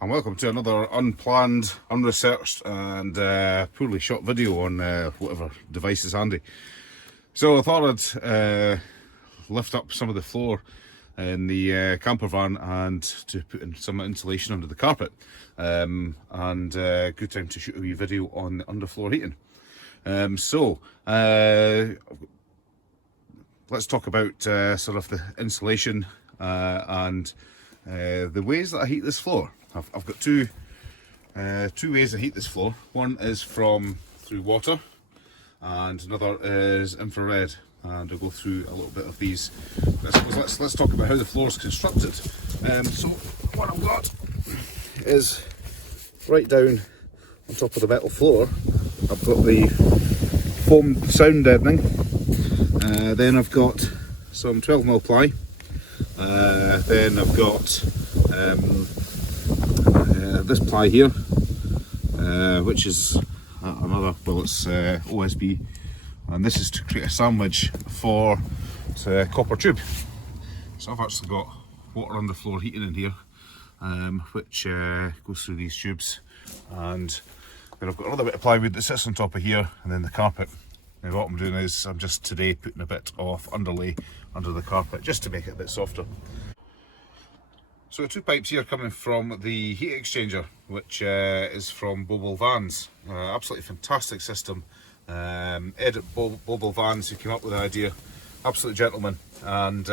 And welcome to another unplanned, unresearched and poorly shot video on whatever device is handy. So I thought I'd lift up some of the floor in the camper van and to put in some insulation under the carpet, and good time to shoot a wee video on the underfloor heating. Let's talk about sort of the insulation and the ways that I heat this floor. I've got two ways to heat this floor. One is through water, and another is infrared. And I'll go through a little bit of these. Let's talk about how the floor is constructed. So what I've got is right down on top of the metal floor. I've got the foam sound deadening. Then I've got some 12mm ply. Then I've got this ply here, which is another, well, it's OSB, and this is to create a sandwich for a copper tube. So I've actually got water underfloor heating in here, which goes through these tubes, and then I've got another bit of plywood that sits on top of here, and then the carpet. Now what I'm doing is I'm just today putting a bit of underlay under the carpet just to make it a bit softer. So two pipes here coming from the heat exchanger, which is from Boble Vans. Absolutely fantastic system. Ed at Boble Vans, who came up with the idea, absolute gentleman, and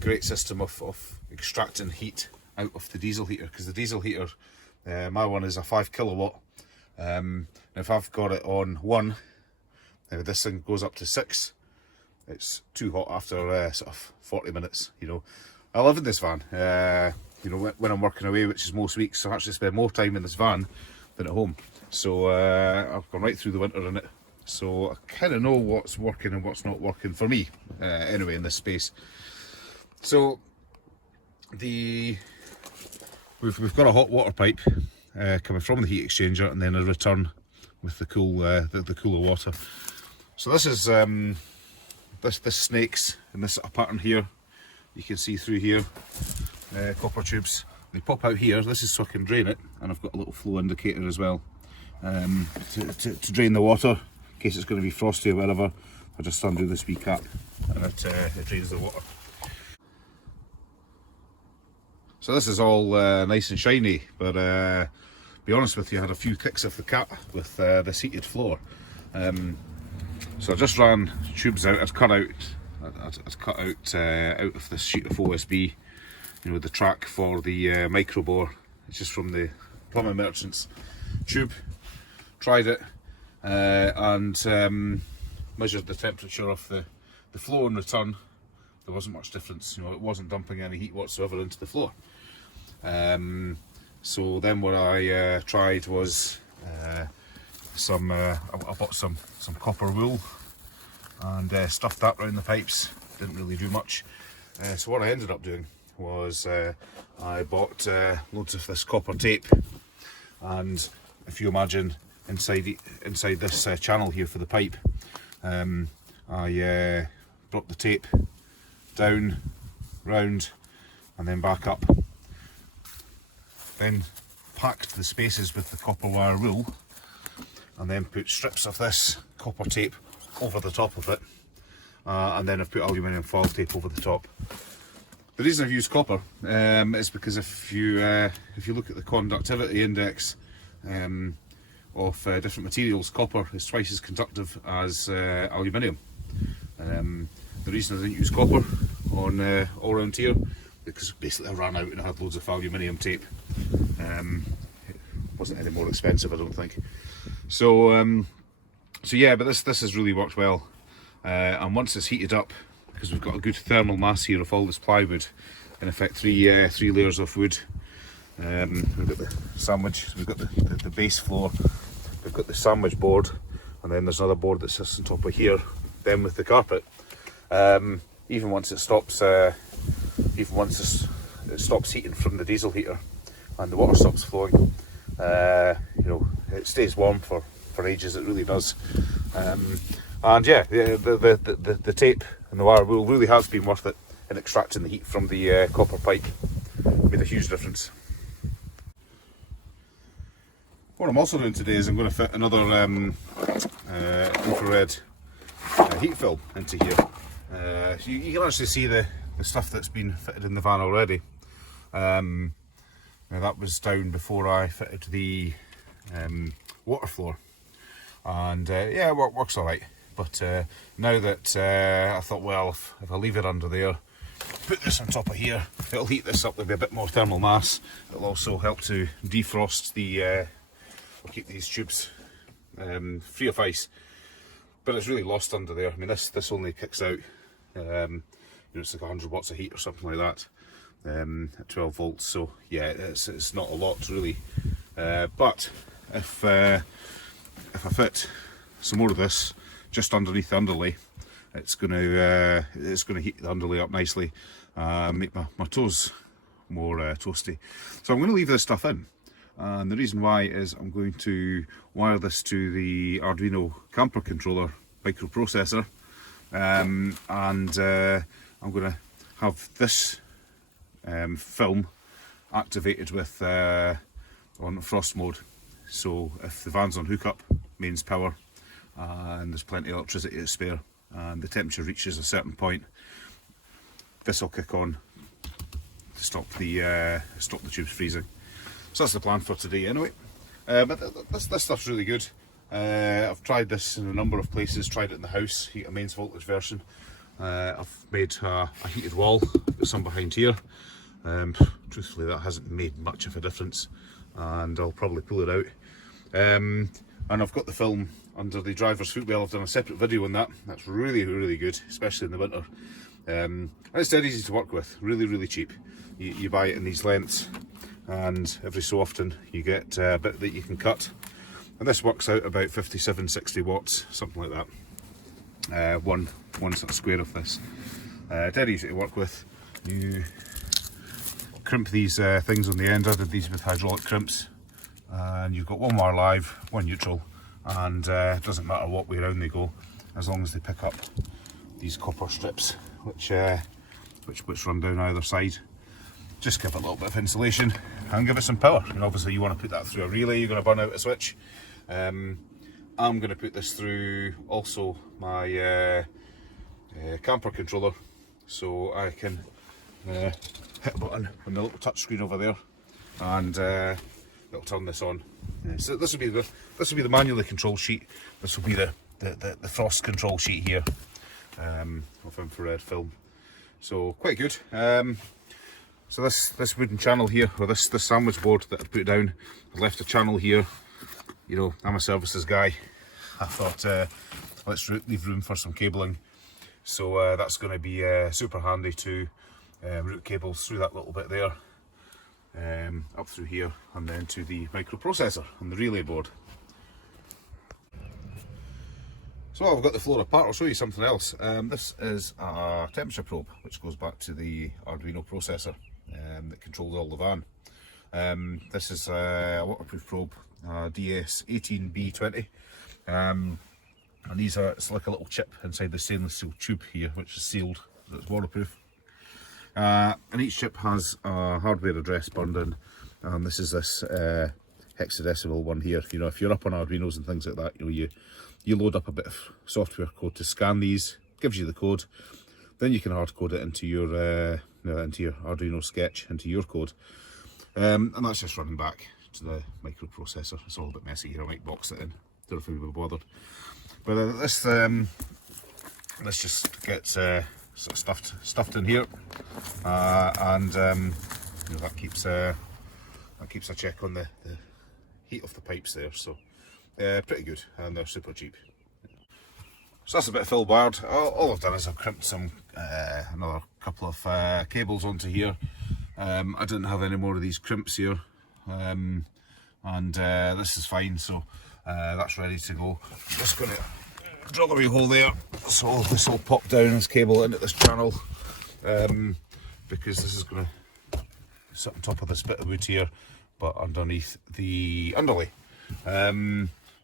great system of extracting heat out of the diesel heater, because the diesel heater, my one is a 5 kilowatt. If I've got it on 1, this thing goes up to 6. It's too hot after sort of 40 minutes, you know. I live in this van, you know, when I'm working away, which is most weeks, I actually spend more time in this van than at home. So I've gone right through the winter in it. So I kind of know what's working and what's not working for me, anyway, in this space. So we've got a hot water pipe coming from the heat exchanger, and then a return with the cool, the cooler water. So this is this snakes in this sort of pattern here. You can see through here, copper tubes. They pop out here. This is so I can drain it, and I've got a little flow indicator as well to drain the water in case it's going to be frosty or whatever. I just undo this wee cap, and it drains the water. So this is all nice and shiny, but be honest with you, I had a few kicks of the cat with this heated floor. So I just ran tubes out. I'd cut out out of this sheet of OSB, you know, the track for the micro bore. It's just from the Plumbing Merchants tube. Tried it and measured the temperature of the flow in return. There wasn't much difference, you know, it wasn't dumping any heat whatsoever into the floor. So then what I tried was I bought some copper wool and stuffed that around the pipes. Didn't really do much. So what I ended up doing was I bought loads of this copper tape, and if you imagine inside this channel here for the pipe, I brought the tape down, round, and then back up. Then packed the spaces with the copper wire wool, and then put strips of this copper tape over the top of it, and then I've put aluminium foil tape over the top. The reason I've used copper is because if you look at the conductivity index of different materials, copper is twice as conductive as aluminium. The reason I didn't use copper on all around here, because basically I ran out and I had loads of aluminium tape. It wasn't any more expensive, I don't think. So yeah, but this has really worked well. And once it's heated up, because we've got a good thermal mass here of all this plywood, in effect three layers of wood. We've got the sandwich, we've got the base floor, we've got the sandwich board, and then there's another board that sits on top of here, then with the carpet. Even once it stops heating from the diesel heater and the water stops flowing, you know, it stays warm for ages, it really does. And yeah, the tape and the wire wool really has been worth it in extracting the heat from the copper pipe. Made a huge difference. What I'm also doing today is I'm going to fit another infrared heat film into here. So you can actually see the stuff that's been fitted in the van already. Now that was down before I fitted the water floor, and yeah, it works alright. But now that I thought, well, if I leave it under there, put this on top of here, it'll heat this up with a bit more thermal mass. It'll also help to defrost the keep these tubes free of ice. But it's really lost under there. I mean, this only kicks out, you know, it's like 100 watts of heat or something like that, at 12 volts. So yeah, it's not a lot really. But if I fit some more of this just underneath the underlay, it's gonna heat the underlay up nicely, make my toes more toasty. So I'm going to leave this stuff in. And the reason why is I'm going to wire this to the Arduino camper controller microprocessor, and I'm going to have this film activated with on frost mode. So if the van's on hookup, mains power, and there's plenty of electricity to spare, and the temperature reaches a certain point, this will kick on to stop the tubes freezing. So that's the plan for today anyway. But this stuff's really good. I've tried this in a number of places, tried it in the house, a mains voltage version. I've made a heated wall, got some behind here. Truthfully, that hasn't made much of a difference, and I'll probably pull it out. And I've got the film under the driver's footwell. I've done a separate video on that. That's really, really good, especially in the winter. And it's dead easy to work with, really, really cheap. You buy it in these lengths, and every so often you get a bit that you can cut, and this works out about 57-60 watts, something like that. One sort of square of this. Dead easy to work with. You crimp these things on the end. I did these with hydraulic crimps, and you've got one wire live, one neutral, and it doesn't matter what way around they go, as long as they pick up these copper strips which run down either side. Just give it a little bit of insulation and give it some power. And obviously you want to put that through a relay, you're going to burn out a switch. I'm going to put this through also my camper controller, so I can hit a button on the little touch screen over there, and it'll turn this on. So this will be the manually controlled sheet. This will be the frost control sheet here of infrared film. So quite good. So this wooden channel here, or this sandwich board that I've put down, I've left a channel here. You know, I'm a services guy. I thought let's leave room for some cabling. So that's going to be super handy to route cables through that little bit there, up through here, and then to the microprocessor and the relay board. So I've got the floor apart. I'll show you something else. This is a temperature probe which goes back to the Arduino processor that controls all the van. This is a waterproof probe, DS18B20, and these are, it's like a little chip inside the stainless steel tube here, which is sealed, so it's waterproof. And each chip has a hardware address burned in, and this is this hexadecimal one here. You know, if you're up on Arduinos and things like that, you know, you load up a bit of software code to scan these, gives you the code, then you can hard code it into your Arduino sketch, into your code, and that's just running back to the microprocessor. It's all a bit messy here, I might box it in, don't know if we'll be bothered. But this just gets sort of stuffed in here, and you know, that keeps a check on the heat of the pipes there. So pretty good, and they're super cheap. So that's a bit of fill wired. All I've done is I've crimped some another couple of cables onto here. I didn't have any more of these crimps here, and this is fine, so that's ready to go. I'm just going to drill a wee hole there, so this will pop down this cable into this channel, because this is going to sit on top of this bit of wood here, but underneath the underlay.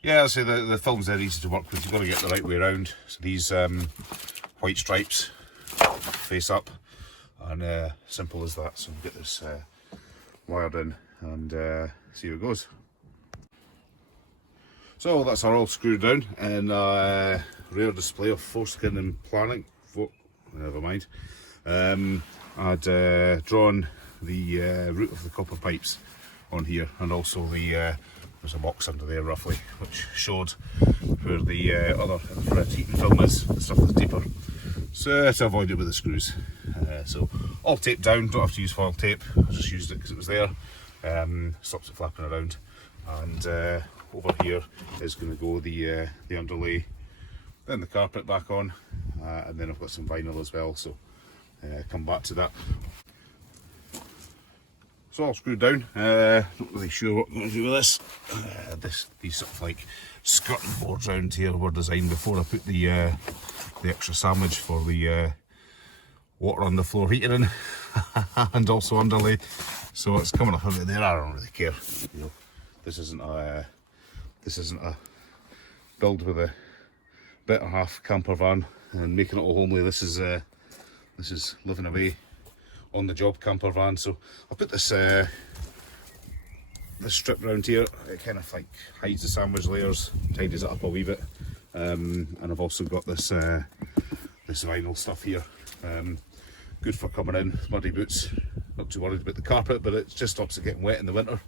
Yeah, so the film's dead easy to work with. You've got to get the right way around. So these white stripes face up, and simple as that. So we'll get this wired in and see how it goes. So that's all screwed down, and rare display of foreskin and planning. Never mind. I'd drawn the route of the copper pipes on here, and also the there's a box under there roughly, which showed where the other infrared heating film is, the stuff that's deeper. So to avoid it with the screws. So all taped down, don't have to use foil tape, I just used it because it was there. Stops it flapping around. And over here is going to go the underlay, then the carpet back on, and then I've got some vinyl as well, so come back to that. So all screwed down, not really sure what I'm going to do with this. These sort of like skirting boards around here were designed before I put the extra sandwich for the water on the floor heater in, and also underlay. So it's coming up a bit there. I don't really care. You know, this isn't a build with a better half camper van and making it all homely. This is living away on the job camper van. So I'll put this this strip around here. It kind of like hides the sandwich layers, tidies it up a wee bit, and I've also got this this vinyl stuff here. Good for coming in, muddy boots. Not too worried about the carpet, but it just stops it getting wet in the winter.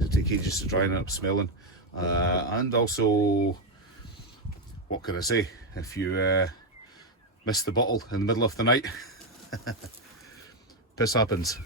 It'll take ages to dry and end up smelling. And also, what can I say? If you miss the bottle in the middle of the night, piss happens.